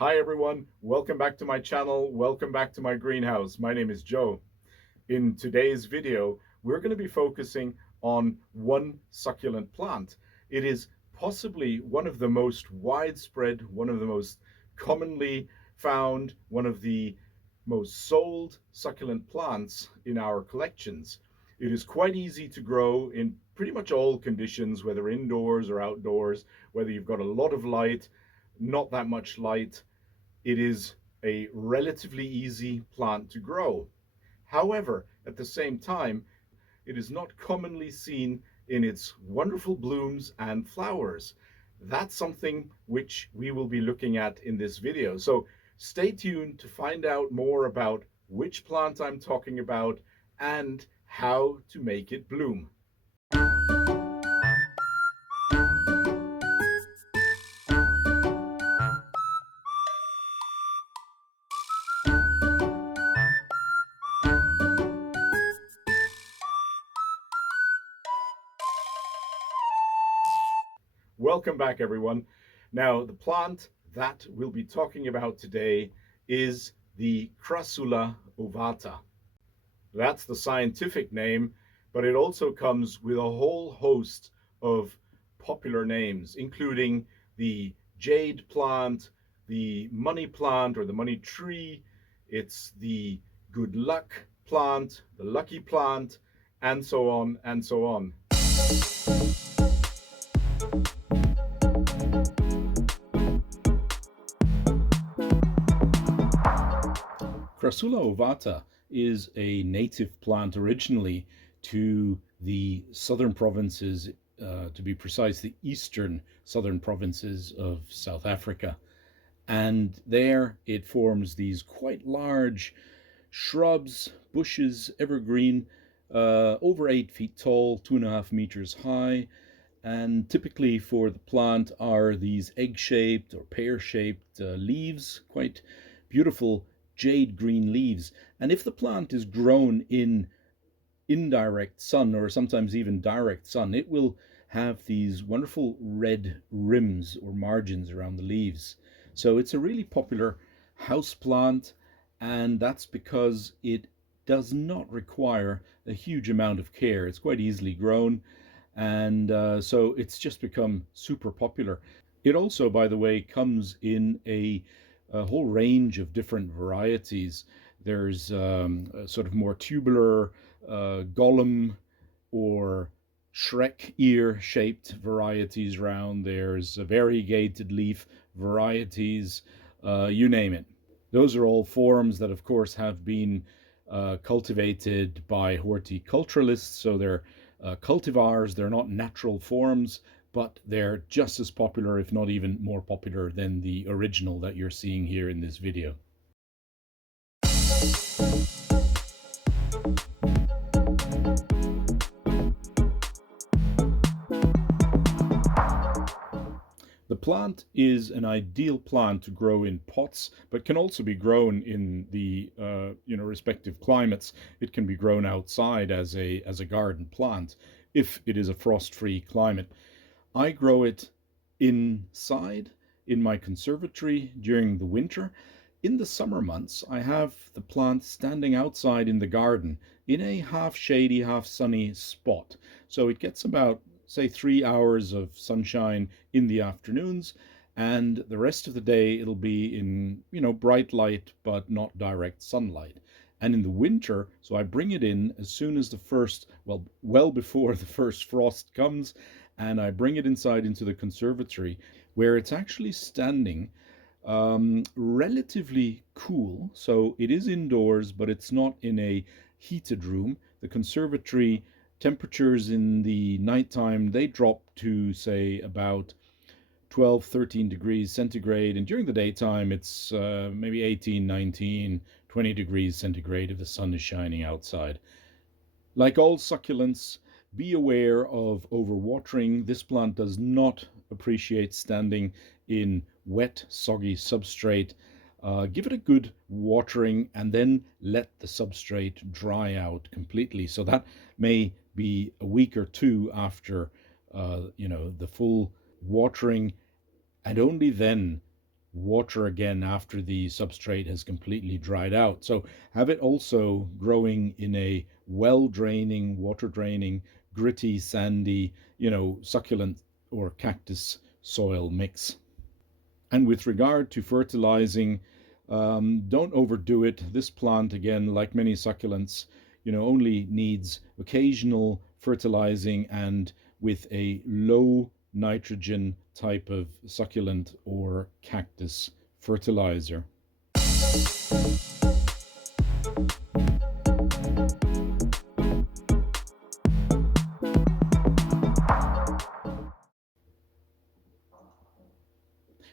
Hi everyone, welcome back to my channel, welcome back to my greenhouse. My name is Joe. In today's video, we're going to be focusing on one succulent plant. It is possibly one of the most widespread, one of the most commonly found, one of the most sold succulent plants in our collections. It is quite easy to grow in pretty much all conditions, whether indoors or outdoors, whether you've got a lot of light, not that much light. It is a relatively easy plant to grow. However, at the same time, it is not commonly seen in its wonderful blooms and flowers. That's something which we will be looking at in this video. So stay tuned to find out more about which plant I'm talking about and how to make it bloom. Welcome back, everyone. Now, the plant that we'll be talking about today is the Crassula ovata. That's the scientific name, but it also comes with a whole host of popular names, including the jade plant, the money plant or the money tree. It's the good luck plant, the lucky plant, and so on and so on. Crassula ovata is a native plant originally to the southern provinces, to be precise, the eastern southern provinces of South Africa. And there it forms these quite large shrubs, bushes, evergreen, over 8 feet tall, 2.5 meters high. And typically for the plant are these egg-shaped or pear-shaped leaves, quite beautiful jade green leaves. And if the plant is grown in indirect sun or sometimes even direct sun, it will have these wonderful red rims or margins around the leaves. So it's a really popular house plant, and that's because it does not require a huge amount of care. It's quite easily grown, and so it's just become super popular. It also, by the way, comes in a whole range of different varieties. There's a sort of more tubular golem or Shrek ear shaped varieties round. There's variegated leaf varieties, you name it. Those are all forms that, of course, have been cultivated by horticulturalists. So they're cultivars, they're not natural forms, but they're just as popular, if not even more popular, than the original that you're seeing here in this video. The plant is an ideal plant to grow in pots, but can also be grown in the respective climates. It can be grown outside as a garden plant if it is a frost-free climate. I grow it inside in my conservatory during the winter. In the summer months, I have the plant standing outside in the garden in a half shady, half sunny spot. So it gets about, say, 3 hours of sunshine in the afternoons, and the rest of the day it'll be in, bright light, but not direct sunlight. And in the winter, so I bring it in as soon as the first, well before the first frost comes, and I bring it inside into the conservatory where it's actually standing relatively cool. So it is indoors, but it's not in a heated room. The conservatory temperatures in the nighttime, they drop to, say, about 12, 13 degrees centigrade. And during the daytime, it's maybe 18, 19, 20 degrees centigrade if the sun is shining outside. Like all succulents, be aware of overwatering. This plant does not appreciate standing in wet, soggy substrate. Give it a good watering and then let the substrate dry out completely. So that may be a week or two after the full watering, and only then water again after the substrate has completely dried out. So have it also growing in a well draining, water draining, gritty, sandy, succulent or cactus soil mix. And with regard to fertilizing, don't overdo it. This plant, again, like many succulents, only needs occasional fertilizing and with a low nitrogen type of succulent or cactus fertilizer.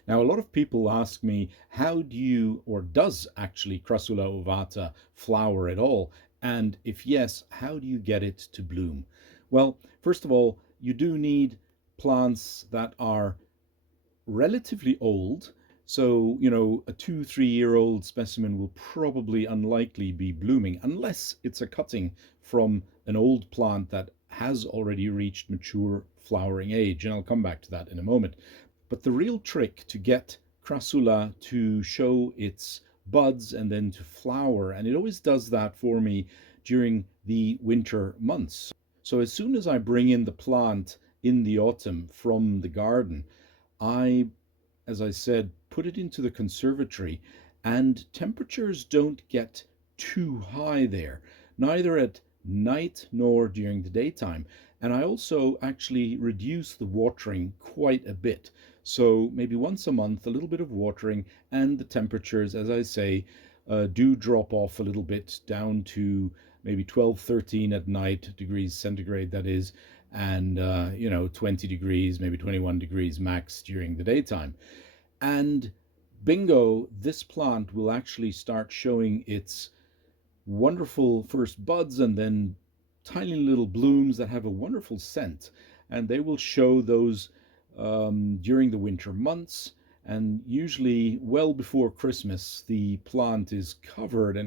Now, a lot of people ask me, how do you, or does actually Crassula ovata flower at all? And if yes, how do you get it to bloom? Well, first of all, you do need plants that are relatively old. So, a 2, 3 year old specimen will probably unlikely be blooming unless it's a cutting from an old plant that has already reached mature flowering age. And I'll come back to that in a moment. But the real trick to get Crassula to show its buds and then to flower, and it always does that for me during the winter months. So as soon as I bring in the plant in the autumn from the garden, I, as I said, put it into the conservatory, and temperatures don't get too high there, neither at night nor during the daytime. And I also actually reduce the watering quite a bit. So maybe once a month, a little bit of watering, and the temperatures, as I say, do drop off a little bit down to maybe 12, 13 at night, degrees centigrade, that is, and 20 degrees, maybe 21 degrees max during the daytime. And bingo, this plant will actually start showing its wonderful first buds and then tiny little blooms that have a wonderful scent. And they will show those during the winter months. And usually, well before Christmas, the plant is covered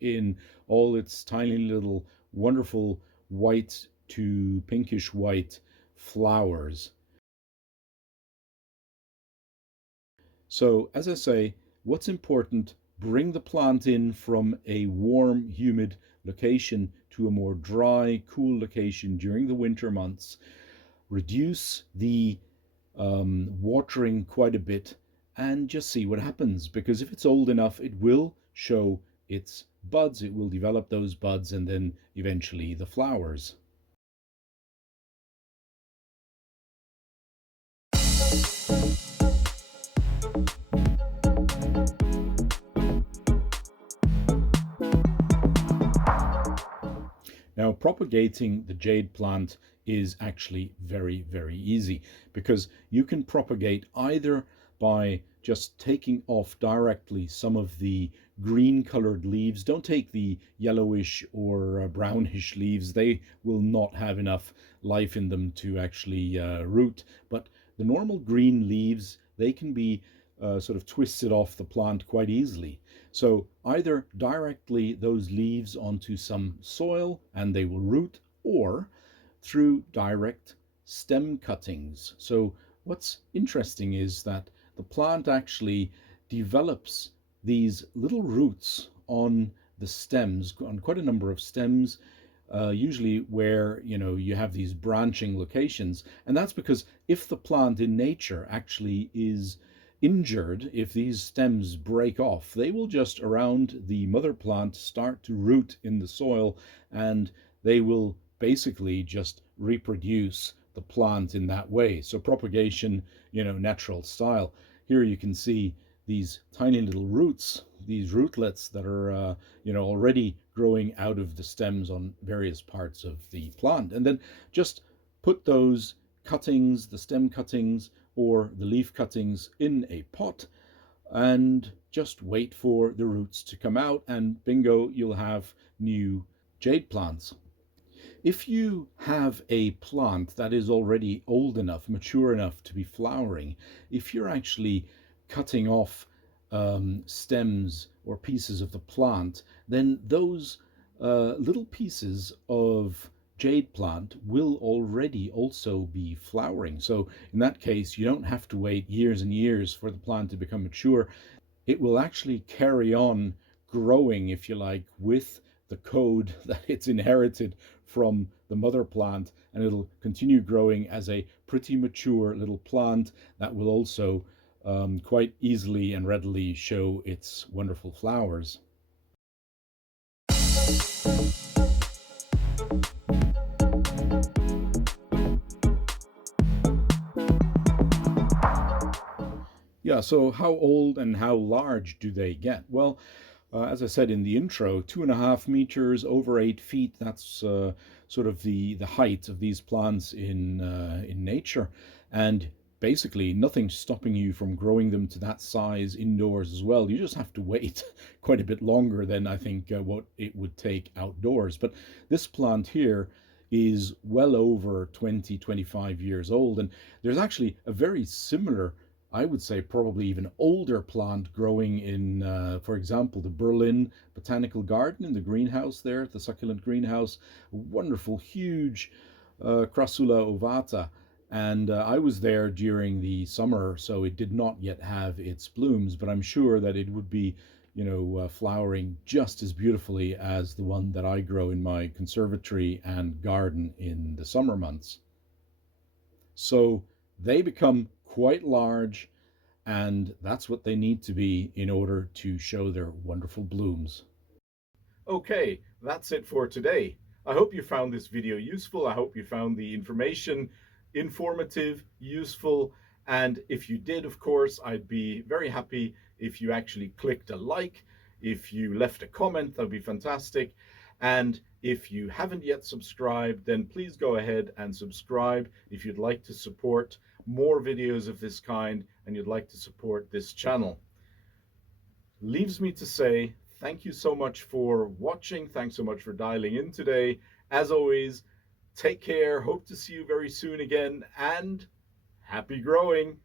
in all its tiny little wonderful white to pinkish white flowers. So, as I say, what's important, bring the plant in from a warm, humid location to a more dry, cool location during the winter months. Reduce the watering quite a bit and just see what happens. Because if it's old enough, it will show its buds, it will develop those buds, and then eventually the flowers. Now, propagating the jade plant is actually very, very easy because you can propagate either by just taking off directly some of the green colored leaves. Don't take the yellowish or brownish leaves, they will not have enough life in them to actually root. But the normal green leaves, they can be sort of twisted off the plant quite easily. So either directly those leaves onto some soil and they will root, or through direct stem cuttings. So what's interesting is that the plant actually develops these little roots on the stems, on quite a number of stems, usually where you have these branching locations. And that's because if the plant in nature actually is injured, if these stems break off, they will just around the mother plant start to root in the soil, and they will basically just reproduce the plant in that way. So propagation, natural style. Here you can see these tiny little roots, these rootlets that are already growing out of the stems on various parts of the plant. And then just put those cuttings, the stem cuttings or the leaf cuttings, in a pot and just wait for the roots to come out, and bingo, you'll have new jade plants. If you have a plant that is already old enough, mature enough to be flowering, if you're actually cutting off stems or pieces of the plant, then those little pieces of jade plant will already also be flowering. So in that case, you don't have to wait years and years for the plant to become mature. It will actually carry on growing, if you like, with the code that it's inherited from the mother plant, and it'll continue growing as a pretty mature little plant that will also quite easily and readily show its wonderful flowers. Yeah, so how old and how large do they get? Well, as I said in the intro, 2.5 meters, over 8 feet. That's sort of the height of these plants in nature, and basically nothing's stopping you from growing them to that size indoors as well. You just have to wait quite a bit longer than I think what it would take outdoors. But this plant here is well over 20, 25 years old, and there's actually a very similar, I would say probably even older plant growing in, for example, the Berlin Botanical Garden in the greenhouse there, the succulent greenhouse. Wonderful, huge Crassula ovata. And I was there during the summer, so it did not yet have its blooms, but I'm sure that it would be, flowering just as beautifully as the one that I grow in my conservatory and garden in the summer months. So they become quite large, and that's what they need to be in order to show their wonderful blooms. Okay, that's it for today. I hope you found this video useful. I hope you found the information informative, useful, and if you did, of course, I'd be very happy if you actually clicked a like. If you left a comment, that'd be fantastic. And if you haven't yet subscribed, then please go ahead and subscribe if you'd like to support more videos of this kind and you'd like to support this channel. Leaves me to say thank you so much for watching. Thanks so much for dialing in today. As always, take care. Hope to see you very soon again, and happy growing.